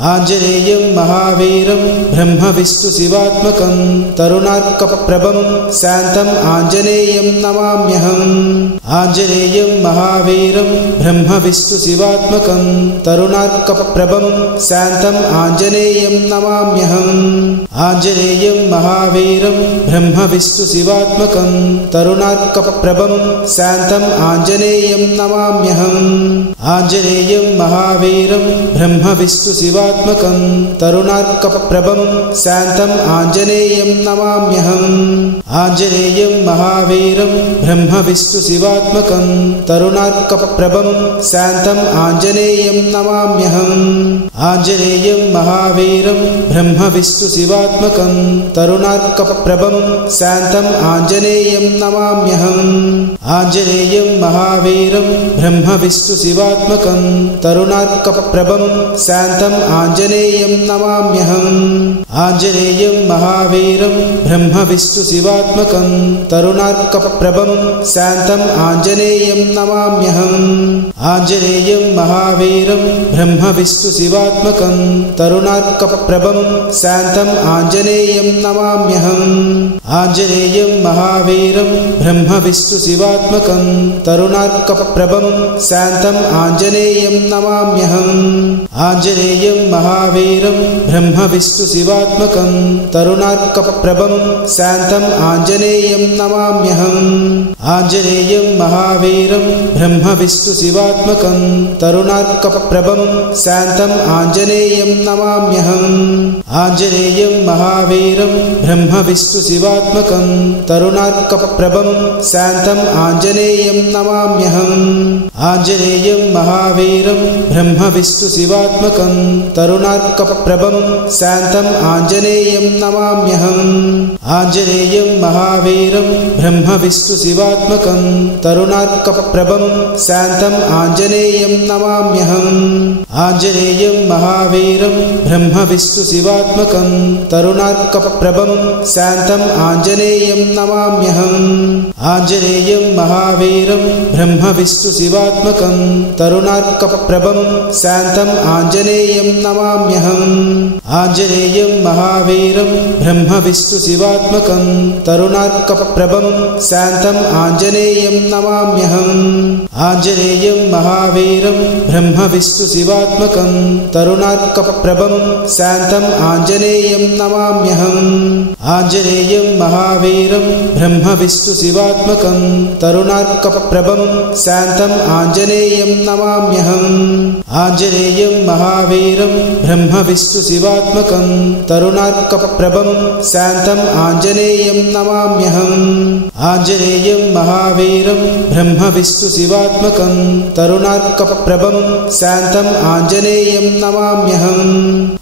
ఆంజనేయం మహావీరం బ్రహ్మ విష్ణు శివాత్మకం తరుణార్కప్రభం శాంతం ఆంజనేయం నమామ్యహం. ఆంజనేయం మహావీరం బ్రహ్మ విష్ణు శివాత్మకం తరుణార్కప్రభం శాంతం ఆంజనేయం నమామ్యహం. ఆంజనేయం మహావీరం బ్రహ్మ విష్ణు శివాత్మకం తరుణార్కప్రభం శాంతం ఆంజనేయం నమామ్యహం. ఆంజనేయం మహావీరం బ్రహ్మ విష్ణు శివాత్మకం తరుణార్కప్రభం శాంతం ఆంజనేయం నమామ్యహం. ఆంజనేయం మహావీరం బ్రహ్మ విష్ణు శివాత్మకం తరుణార్కప్రభం శాంతం ఆంజనేయం నమామ్యహం. ఆంజనేయం మహావీరం బ్రహ్మ విష్ణు శివాత్మకం తరుణార్కప్రభం శాంతం ఆంజనేయం నమామ్యహం. ఆంజనేయం మహావీరం బ్రహ్మ విష్ణు శివాత్మకం తరుణార్కప్రభం శాంతం ఆంజనేయం నమామ్యహం. ఆంజనేయం మహావీరం బ్రహ్మ విష్ణు శివాత్మకం తరుణార్కప్రభం శాంతం ఆంజనేయం నమామ్యహం. ఆంజనేయం మహావీరం బ్రహ్మ విష్ణు శివాత్మకం తరుణార్కప్రభం శాంతం ఆంజనేయం నమామ్యహం. ఆంజనేయం మహావీరం బ్రహ్మ విష్ణు శివాత్మకం తరుణార్కప్రభం శాంతం ఆంజనేయం నమామ్యహం. ఆంజనేయం మహావీరం బ్రహ్మ విష్ణు శివాత్మకం తరుణార్కప్రభం శాంతం ఆంజనేయం నమామ్యహం. ఆంజనేయం మహావీరం బ్రహ్మ విష్ణు శివాత్మకం తరుణార్కప్రభం శాంతం ఆంజనేయం నమామ్యహం. ఆంజనేయం మహావీరం బ్రహ్మ విష్ణు శివాత్మకం తరుణార్కప్రభం శాంతం ఆంజనేయం నమామ్యహం. ఆంజనేయం మహావీరం బ్రహ్మ విష్ణు శివాత్మకం తరుణార్కప్రభం శాంతం ఆంజనేయం నమామ్యహం. ఆంజనేయం మహావీరం బ్రహ్మ విష్ణు శివాత్మకం తరుణార్కప్రభం శాంతం ఆంజనేయం నమామ్యహం. ఆంజనేయం మహావీరం బ్రహ్మ విష్ణు శివాత్మకం తరుణార్కప్రభం శాంతం ఆంజనేయం నమామ్యహం. ఆంజనేయం మహావీరం బ్రహ్మ విష్ణు శివాత్మకం తరుణార్కప్రభం శాంతం ఆంజనేయం నమామ్యహం. ఆంజనేయం మహావీరం బ్రహ్మ విష్ణు శివాత్మకం తరుణార్కప్రభం శాంతం ఆంజనేయం నమామ్యహం. ఆంజనేయం మహావీరం బ్రహ్మ విష్ణు శివాత్మకం తరుణార్కప్రభం శాంతం ఆంజనేయం నమామ్యహం. ఆంజనేయం మహావీరం బ్రహ్మ విష్ణు శివాత్మకం తరుణార్కప్రభం శాంతం ఆంజనేయం నమామ్యహం. ఆంజనేయం మహావీరం బ్రహ్మ విష్ణు శివాత్మకం తరుణార్కప్రభం శాంతం ఆంజనేయం నమామ్యహం. ఆంజనేయం మహావీరం బ్రహ్మ విష్ణు శివాత్మకం తరుణార్కప్రభం శాంతం ఆంజనేయం నమామ్యహం.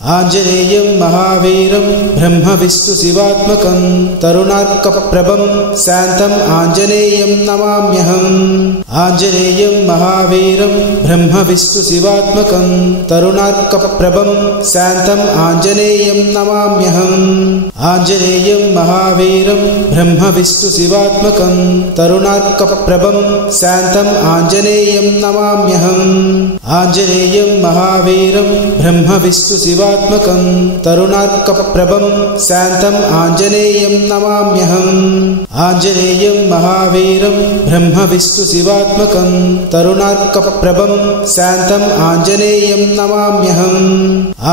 ఆంజనేయం మహావీరం బ్రహ్మ విష్ణు శివాత్మకం తరుణార్కప్రభం శాంతం ఆంజనేయం నమామ్యహం. ఆంజనేయం మహావీరం బ్రహ్మ విష్ణు శివాత్మకం తరుణార్కప్రభం శాంతం ఆంజనేయం నమామ్యహం. ఆంజనేయం మహావీరం బ్రహ్మ విష్ణు శివాత్మకం తరుణార్కప్రభం శాంతం ఆంజనేయం నమామ్యహం. ఆంజనేయం మహావీరం బ్రహ్మ విష్ణు శివాత్మకం తరుణార్కప్రభం శాంతం ఆంజనేయం నమామ్యహం. ఆంజనేయం మహావీరం బ్రహ్మ విష్ణు శివాత్మకం తరుణార్కప్రభం శాంతం ఆంజనేయం నమామ్యహం.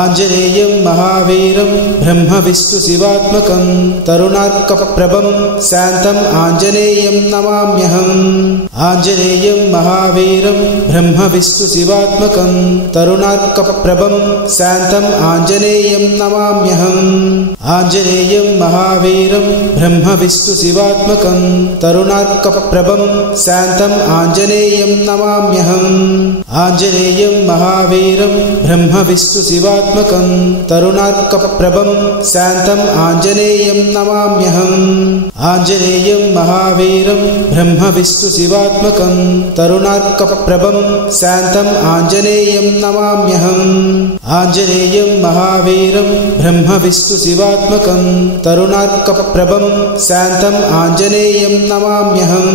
ఆంజనేయం మహావీరం బ్రహ్మ విష్ణు శివాత్మకం తరుణార్కప్రభం శాంతం ఆంజనేయం నమామ్యహం. ఆంజనేయం మహావీరం బ్రహ్మ విష్ణు శివాత్మకం తరుణార్కప్రభం శాంతం ఆంజనేయం నమామ్యహం. ఆంజనేయం మహావీరం బ్రహ్మ విష్ణు శివాత్మకం తరుణార్కప్రభం శాంతం ఆంజనేయం నమామ్యహం. ఆంజనేయం మహావీరం బ్రహ్మ విష్ణు శివాత్మకం తరుణార్కప్రభం శాంతం ఆంజనేయం నమామ్యహం. ఆంజనేయం మహావీరం బ్రహ్మ విష్ణు శివాత్మకం తరుణార్కప్రభం శాంతం ఆంజనేయం నమామ్యహం. ఆంజనేయం మహావీరం బ్రహ్మ విష్ణు శివాత్మకం తరుణార్కప్రభం శాంతం ఆంజనేయం నమామ్యహం.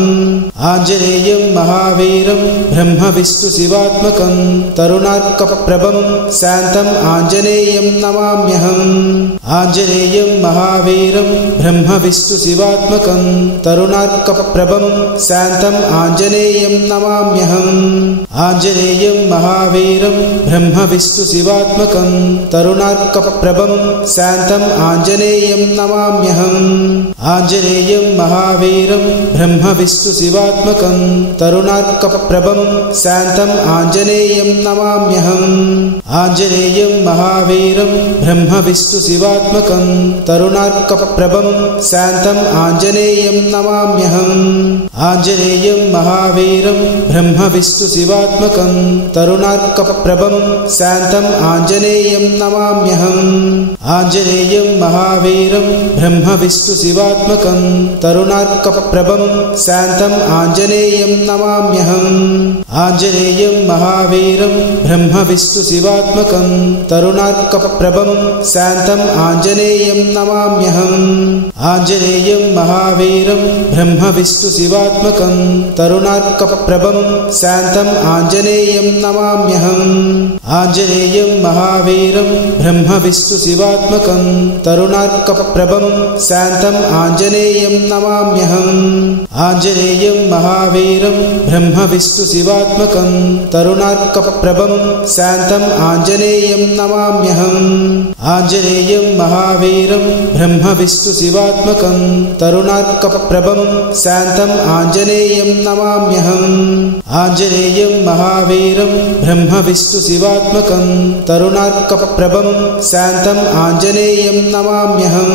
ఆంజనేయం మహావీరం బ్రహ్మ విష్ణు శివాత్మకం తరుణార్కప్రభం శాంతం శాంతం ఆంజనేయం నమామ్యహం. ఆంజనేయం మహావీరం బ్రహ్మ విష్ణు శివాత్మకం తరుణార్కప్రభం శాంతం ఆంజనేయం నమామ్యహం. ఆంజనేయం మహావీరం బ్రహ్మ విష్ణు శివాత్మకం తరుణార్కప్రభం శాంతం ఆంజనేయం నమామ్యహం. ఆంజనేయం మహావీరం బ్రహ్మ విష్ణు శివాత్మకం తరుణార్కప్రభం శాంతం ఆంజనేయం నమామ్యహం. ఆంజనేయం మహావీరం బ్రహ్మ విష్ణు శివాత్మకం తరుణార్కప్రభం శాంతం ఆంజనేయం నమామ్యహం. ఆంజనేయం మహావీరం బ్రహ్మ విష్ణు శివాత్మకం తరుణార్కప్రభం శాంతం ఆంజనేయం నమామ్యహం. ఆంజనేయం మహావీరం బ్రహ్మ విష్ణు శివాత్మకం తరుణార్కప్రభం శాంతం ఆంజనేయం నమామ్యహం. ఆంజనేయం మహావీరం బ్రహ్మ విష్ణు శివాత్మకం తరుణార్కప్రభం శాంతం ఆంజనేయం నమామ్యహం. ఆంజనేయం మహావీరం బ్రహ్మ విష్ణు శివాత్మకం తరుణార్కప్రభం శాంతం ఆంజనేయం నమామ్యహం. ఆంజనేయం మహావీరం బ్రహ్మ విష్ణు శివాత్మకం తరుణార్కప్రభం శాంతం ఆంజనేయం నమామ్యహం. ఆంజనేయం మహావీరం బ్రహ్మ విష్ణు శివాత్మకం తరుణార్కప్రభం శాంతం ఆంజనేయం నమామ్యహం. ఆంజనేయం మహావీరం బ్రహ్మ విష్ణు శివాత్మకం తరుణార్కప్రభం శాంతం ఆంజనేయం నమామ్యహం. ఆంజనేయం మహావీరం బ్రహ్మ విష్ణు శివాత్మకం తరుణార్కప్రభం శాంతం ఆంజనేయం నమామ్యహం.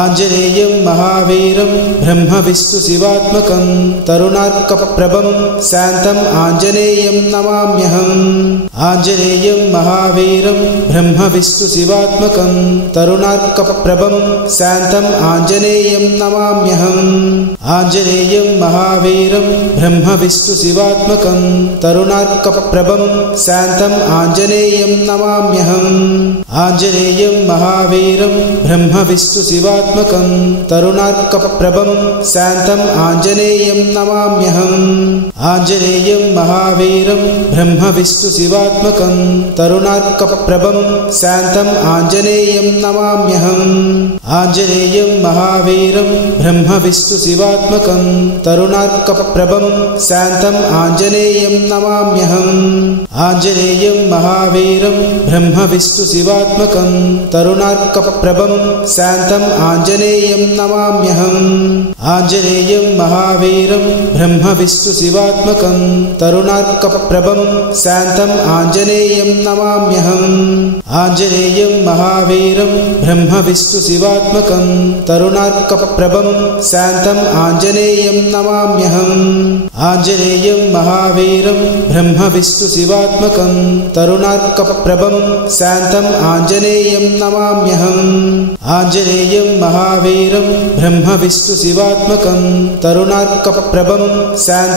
ఆంజనేయం మహావీరం బ్రహ్మ విష్ణు శివాత్మకం తరుణార్కప్రభం శాంతం ఆంజనేయం నమామ్యహం. ఆంజనేయం మహావీరం బ్రహ్మ విష్ణు శివాత్మకం తరుణార్కప్రభం శాంతం ఆంజనేయం నమామ్యహం. ఆంజనేయం మహావీరం బ్రహ్మ విష్ణు శివాత్మకం తరుణార్కప్రభం శాంతం ఆంజనేయం నమామ్యహం. ఆంజనేయం మహావీరం బ్రహ్మ విష్ణు శివాత్మకం తరుణార్కప్రభం శాంతం ఆంజనేయం నమామ్యహం. ఆంజనేయం మహావీరం బ్రహ్మ విష్ణు శివాత్మకం తరుణార్కప్రభం శాంతం ఆంజనేయం నమామ్యహం. ఆంజనేయం మహావీరం బ్రహ్మ విష్ణు శివాత్మకం తరుణార్కప్రభం శాంతం ఆంజనేయం నమామ్యహం. ఆంజనేయం మహావీరం బ్రహ్మ విష్ణు శివాత్మకం తరుణార్కప్రభం శాంతం ఆంజనేయం నమామ్యహం. ఆంజనేయం మహావీరం బ్రహ్మ విష్ణు శివాత్మకం తరుణార్కప్రభం శాంతం ఆంజనేయం నమామ్యహం. ఆంజనేయం మహావీరం బ్రహ్మ విష్ణు శివాత్మకం తరుణార్కప్రభం శాంతం ఆంజనేయం నమామ్యహం. ఆంజనేయం మహావీరం బ్రహ్మ విష్ణు శివాత్మకం తరుణార్కప్రభం శాంతం ఆంజనేయం నమామ్యహం. ఆంజనేయం మహావీరం బ్రహ్మ విష్ణు శివాత్మకం తరుణార్కప్రభం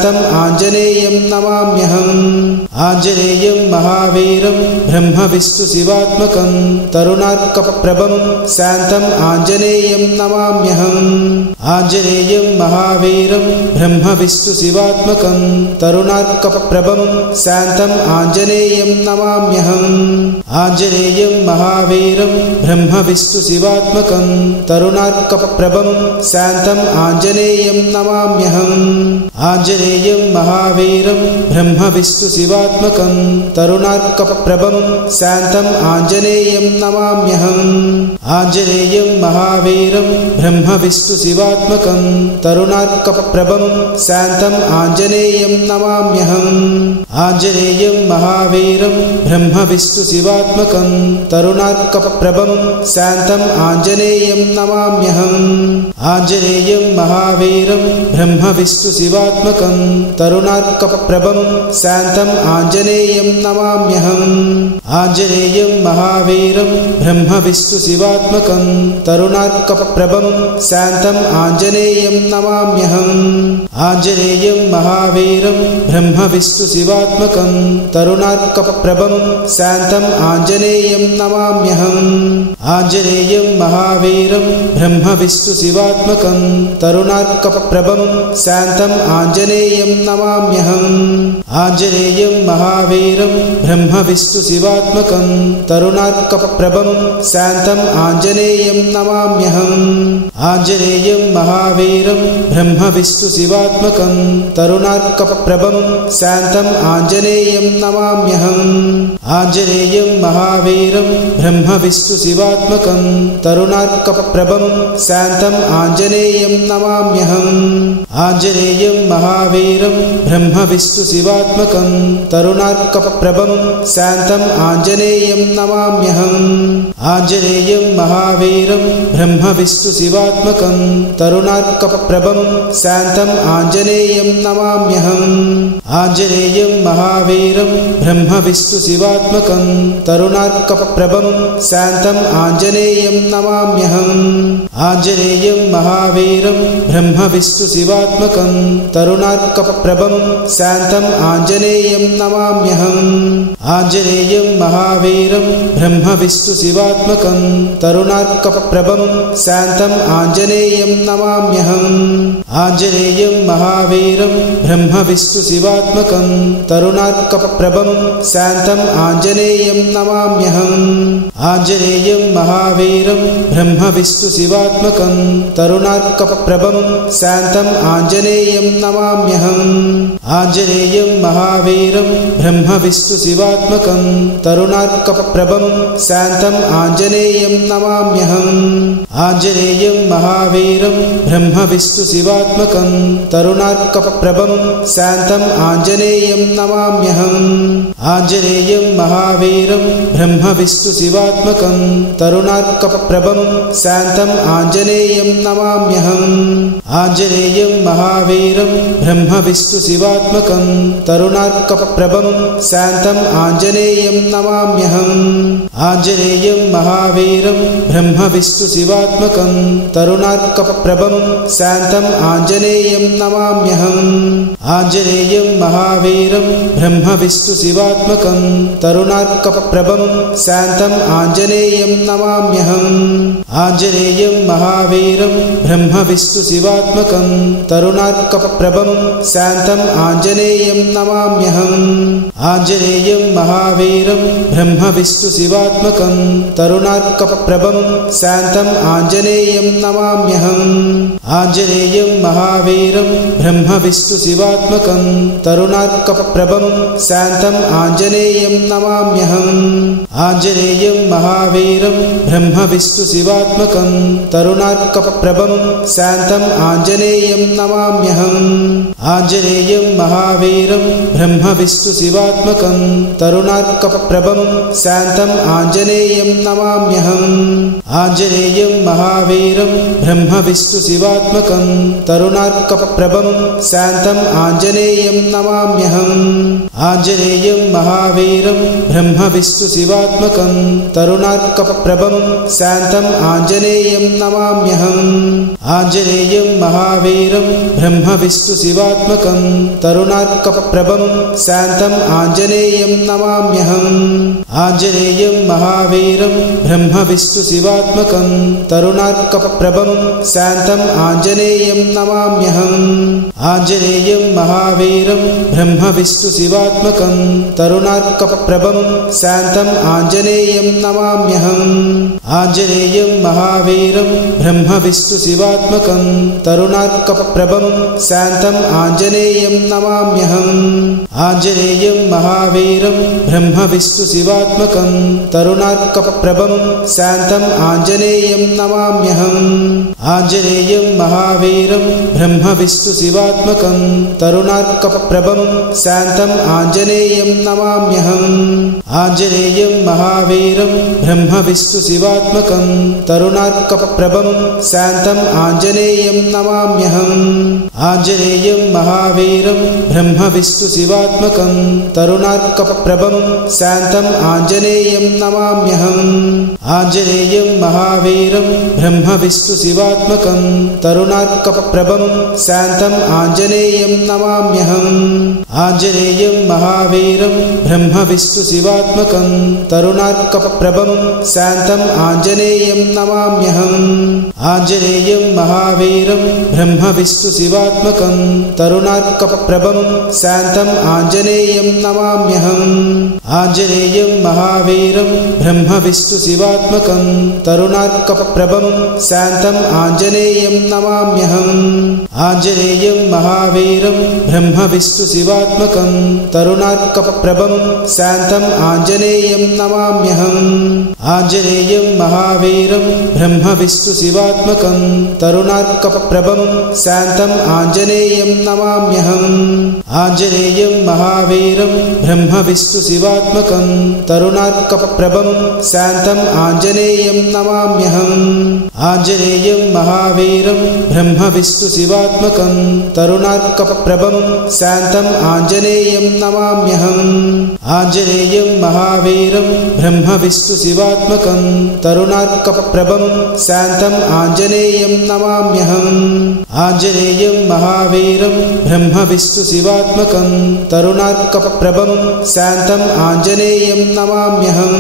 శాంతం ఆంజనేయం నమామ్యహం. ఆంజనేయం మహావీరం బ్రహ్మ విష్ణు శివాత్మకం తరుణార్కప్రభం శాంతం ఆంజనేయం నమామ్యహం. ఆంజనేయం మహావీరం బ్రహ్మ విష్ణు శివాత్మకం తరుణార్కప్రభం శాంతం ఆంజనేయం నమామ్యహం. ఆంజనేయం మహావీరం బ్రహ్మ విష్ణు శివాత్మకం తరుణార్కప్రభం శాంతం ఆంజనేయం నమామ్యహం. ఆంజనేయం మహావీరం బ్రహ్మ విష్ణు శివాత్మకం తరుణార్కప్రభం శాంతం ఆంజనేయం నమామ్యహం. ఆంజనేయం మహావీరం బ్రహ్మ విష్ణు శివాత్మకం తరుణార్కప్రభం శాంతం ఆంజనేయం నమామ్యహం. ఆంజనేయం మహావీరం బ్రహ్మ విష్ణు శివాత్మకం తరుణార్కప్రభం శాంతం ఆంజనేయం నమామ్యహం. ఆంజనేయం మహావీరం బ్రహ్మ విష్ణు శివాత్మకం తరుణార్కప్రభం శాంతం ఆంజనేయం నమామ్యహం. ఆంజనేయం మహావీరం బ్రహ్మ విష్ణు శివాత్మకం తరుణార్కప్రభం శాంతం ఆంజనేయం నమామ్యహం. ఆంజనేయం మహావీరం బ్రహ్మ విష్ణు శివాత్మకం తరుణార్కప్రభం శాంతం ఆంజనేయం నమామ్యహం. ఆంజనేయం మహావీరం బ్రహ్మ విష్ణు శివాత్మకం తరుణార్కప్రభం శాంతం ఆంజనేయం నమామ్యహం. ఆంజనేయం మహావీరం బ్రహ్మ విష్ణు शिवात्मकं तरुणार्कप्रभं शान्तम् आञ्जनेयं नमाम्यहम् आञ्जनेयं महावीरं ब्रह्मविष्णुशिवात्मकं तरुणार्कप्रभं शान्तम् आञ्जनेयं नमाम्यहम् आञ्जनेयं महावीरं ब्रह्मविष्णुशिवात्मकं तरुणार्कप्रभं शान्तम् आञ्जनेयं नमाम्यहम् आञ्जनेयं महावीरं ब्रह्मविष्णुशिवात्मकं तरुणार्कप्रभं शान्तम् आञ्जनेयं नमाम्यहम् आञ्जनेयं महावीरं ब्रह्मविष्णुशिवात्मकं तरुणार्कप्रभं शान्तम् आञ्जनेयं नमाम्यहम् आञ्जनेयं महावीरं ब्रह्मविष्णुशिवात्मकं तरुणार्कप्रभं शान्तम् आञ्जनेयं नमाम्यहम् आञ्जनेयं महावीरं ब्रह्मविष्णुशिवात्मकं तरुणार्कप्रभं शान्तम् आञ्जनेयं नमाम्यहम् आञ्जनेयं महावीरं ब्रह्मविष्णुशिवात्मकं तरुणार्कप्रभं शान्तम् आञ्जनेयं नमाम्यहम् आञ्जनेयं महावीरं ब्रह्मविष्णुशिवात्मकं तरुणार्कप्रभं शान्तम् आञ्जनेयं नमाम्यहम् आञ्जनेयं महावीरं ब्रह्मविष्णुशिवात्मकं तरुणार्कप्रभं शान्तम् आञ्जनेयं नमाम्यहम् आञ्जनेयं महावीरं ब्रह्मविष्णुशिवात्मकं तरुणार्कप्रभं शान्तम् आञ्जनेयं नमाम्यहम् आञ्जनेयं महावीरं ब्रह्मविष्णुशिवात्मकं तरुणार्कप्रभं शान्तम् आञ्जनेयं नमाम्यहम् आञ्जनेयं महावीरं ब्रह्मविष्णुशिवात्मकं तरुणार्कप्रभं शान्तम् आञ्जनेयं नमाम्यहम् आञ्जनेयं महावीरं ब्रह्मविष्णुशिवात्मकं तरुणार्कप्रभं शान्तम् आञ्जनेयं नमाम्यहम् आञ्जनेयं महावीरं ब्रह्मविष्णुशिवात्मकं तरुणार्कप्रभं शान्तम् आञ्जनेयं नमाम्यहम् आञ्जनेयं महावीरं ब्रह्मविष्णुशिवात्मकं तरुणार्कप्रभं शान्तम् आञ्जनेयं नमाम्यहम् आञ्जनेयं महावीरं ब्रह्मविष्णुशिवात्मकं तरुणार्कप्रभं शान्तम् आञ्जनेयं नमाम्यहम् आञ्जनेयं महावीरं ब्रह्मविष्णुशिवात्मकं तरुणार्कप्रभं शान्तम् आञ्जनेयं नमाम्यहम् आञ्जनेयं महावीरं ब्रह्मविष्णुशिवात्मकं तरुणार्कप्रभं शान्तम् आञ्जनेयं नमाम्यहम् आञ्जनेयं महावीरं ब्रह्मविष्णुशिवात्मकं तरुणार्कप्रभं शान्तम् आञ्जनेयं नमाम्यहम् आञ्जनेयं महावीरं ब्रह्मविष्णुशिवात्मकं तरुणार्कप्रभं शान्तम् आञ्जनेयं नमाम्यहम् आञ्जनेयं महावीरं ब्रह्मविष्णुशिवात्मकं तरुणार्कप्रभं शान्तम् आञ्जनेयं नमाम्यहम् आञ्जनेयं महावीरं ब्रह्मविष्णुशिवात्मकं तरुणार्कप्रभं शान्तम् आञ्जनेयं नमाम्यहम् आञ्जनेयं महावीरं ब्रह्मविष्णुशिवात्मकं तरुणार्कप्रभं शान्तम् आञ्जनेयं नमाम्यहम् आञ्जनेयं महावीरं ब्रह्मविष्णुशिवात्मकं तरुणार्कप्रभं शान्तम् आञ्जनेयं नमाम्यहम् आञ्जनेयं महावीरं ब्रह्मविष्णुशिवात्मकं तरुणार्कप्रभं शान्तम् आञ्जनेयं नमाम्यहम् आञ्जनेयं महावीरं ब्रह्मविष्णुशिवात्मकं तरुणार्कप्रभं शान्तम् आञ्जनेयं नमाम्यहम् आञ्जनेयं महावीरं ब्रह्मविष्णुशिवात्मकं तरुणार्कप्रभं शान्तम् आञ्जनेयं नमाम्यहम् आञ्जनेयं महावीरं ब्रह्मविष्णुशिवात्मकं तरुणार्कप्रभं शान्तम् आञ्जनेयं नमाम्यहम् आञ्जनेयं महावीरं ब्रह्मविष्णुशिवात्मकं तरुणार्कप्रभं शान्तम् आञ्जनेयं नमाम्यहम् आञ्जनेयं महावीरं ब्रह्मविष्णुशिवात्मकं तरुणार्कप्रभं शान्तम् आञ्जनेयं नमाम्यहम् आञ्जनेयं महावीरं ब्रह्मविष्णुशिवात्मकं तरुणार्कप्रभं शान्तम् आञ्जनेयं नमाम्यहम् आञ्जनेयं महावीरं ब्रह्मविष्णुशिवात्मकं तरुणार्कप्रभं शान्तम् आञ्जनेयं नमाम्यहम् आञ्जनेयं महावीरं ब्रह्मविष्णुशिवात्मकं तरुणार्कप्रभं शान्तम् आञ्जनेयं नमाम्यहम् ఆంజనేయం మహావీరం బ్రహ్మ విష్ణు శివాత్మకం తరుణార్కప్రభం శాంతం ఆంజనేయం నమామ్యహం ఆంజనేయం మహావీరం బ్రహ్మ విష్ణు శివాత్మకం తరుణార్కప్రభం శాంతం ఆంజనేయం నమామ్యహం ఆంజనేయం మహావీరం బ్రహ్మ విష్ణు శివాత్మకం తరుణార్కప్రభం శాంతం ఆంజనేయం నమామ్యహం ఆంజనేయం మహావీరం బ్రహ్మ విష్ణు శివాత్మకం తరుణార్కప్రభం శాంతం ఆంజనేయం నమామ్యహం ఆంజనేయం మహావీరం బ్రహ్మ విష్ణు శివాత్మకం తరుణార్కప్రభం శాంతం ఆంజనేయం నమామ్యహం ఆంజనేయం మహావీరం బ్రహ్మ విష్ణు శివాత్మకం తరుణార్కప్రభం శాంతం ఆంజనేయం నమామ్యహం ఆంజనేయం మహావీరం బ్రహ్మ విష్ణు శివాత్మకం తరుణార్కప్రభం శాంతం ఆంజనేయం నమామ్యహం